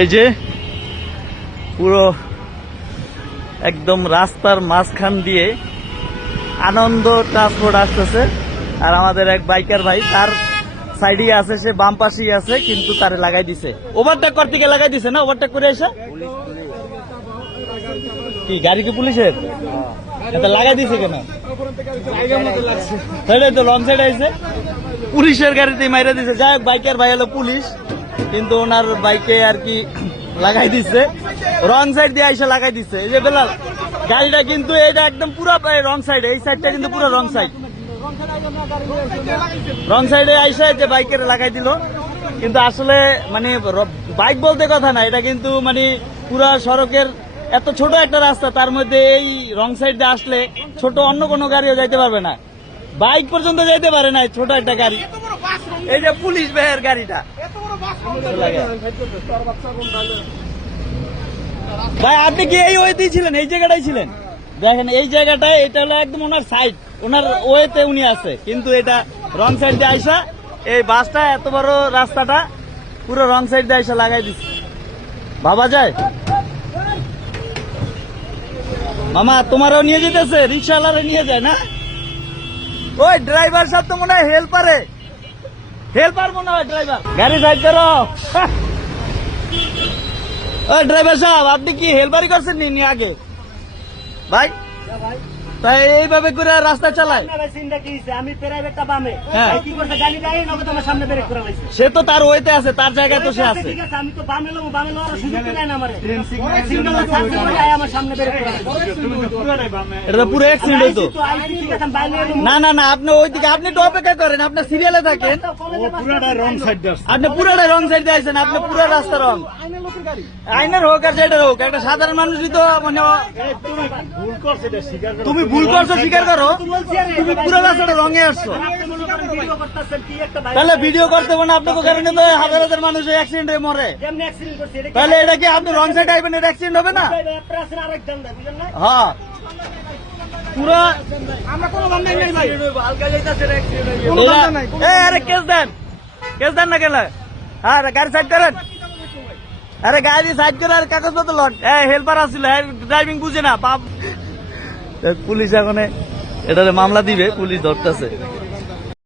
এই যে পুরো একদম রাস্তার মাঝখান দিয়ে আনন্দ ট্রান্সপোর্ট আসতেছে, আর আমাদের এক বাইকার ভাই তার সাইডে আছে, সে বাম পাশেই আছে, কিন্তু তারে লাগাই দিছে, ওভারটেক করতে গিয়ে লাগাই দিছে না, ওভারটেক করে এসে কি গাড়ি কি পুলিশের এটা লাগাই দিছে কেন? তো লং সাইড আইছে, পুলিশের গাড়িতে মাইরা দিছে। যাই হোক, বাইকের ভাই হলো পুলিশ, কিন্তু ওনার বাইকে আর কি লাগাই দিচ্ছে, রং সাইড দিয়ে আইসা লাগাই দিচ্ছে। এই যে বেলাল গাড়িটা কিন্তু এটা একদম পুরো রং সাইড, এই সাইডটা কিন্তু পুরো রং সাইড, রং সাইডে আইসা যে বাইকের লাগাই দিল। কিন্তু আসলে মানে বাইক বলতে কথা না, এটা কিন্তু মানে পুরো সড়কের এত ছোট একটা রাস্তা, তার মধ্যে এই রং সাইড দিয়ে আসলে ছোট অন্য কোনো গাড়িও যাইতে পারবে না, বাইক পর্যন্ত যাইতে পারে না ছোট একটা গাড়ি। এই যে পুলিশ ভাইয়ের গাড়িটা, ভাই আপনি কি এই ওয়েতেই ছিলেন? এই জায়গাটাই ছিলেন? দেখেন এই জায়গাটায়, এটা হলো একদম ওনার সাইড, ওনার ওয়েতে উনি আছে, কিন্তু এটা রং সাইড দিয়ে আইসা এই বাসটা এত বড় রাস্তাটা পুরো রং সাইড দিয়ে আইসা লাগাই দিচ্ছে। ভাবা যায়? মামা তোমারও নিয়ে যেতেছে, রিক্সাওয়ালারে নিয়ে যায় না? ওই ড্রাইভার সাহেব তো মনে হয় হেল্পারে, হেল্পার মনে হয় ড্রাইভার। গাড়ি সাইড করো। ওই ড্রাইভার সাহেব, আপনি কি হেল্পারি করছেন নি আগে ভাই? তাই এইভাবে করে রাস্তা চালায়? সে তো তার ওয়েতে আছে, তার জায়গায় তো সে আছে। এটা পুরো অ্যাক্সিডেন্ট হইতো। না না না, আপনি ওইদিকে, আপনি তো অপেক্ষা করেন, আপনার সিরিয়ালে থাকেন, আপনি পুরোটা রং সাইড দিয়ে আছেন, আপনি পুরো রাস্তা রং। আইনের হোক আর যেটা হোক, একটা সাধারণ মানুষই তো মানে তুমি ভুল করছো স্বীকার করো, তুমি পুরো রাস্তাটা রঙে আসছো, তাহলে ভিডিও করতে পারেন, আপনাকে কারণে তো হাজার হাজার মানুষ অ্যাক্সিডেন্টে মরে, তাহলে এটা কি আপনি রং সাইড আইবেন, এটা অ্যাক্সিডেন্ট হবে না? হ্যাঁ পুরো আরে কেস দেন, কেস দেন না কেন? হ্যাঁ গাড়ি সাইড করেন, আরে গাড়ি সাইড করে আর কাগজপত্র লন। হেল্পার আসছিল, ড্রাইভিং বুঝে না, পুলিশ এখন এটারে মামলা দিবে, পুলিশ ধরতেছে।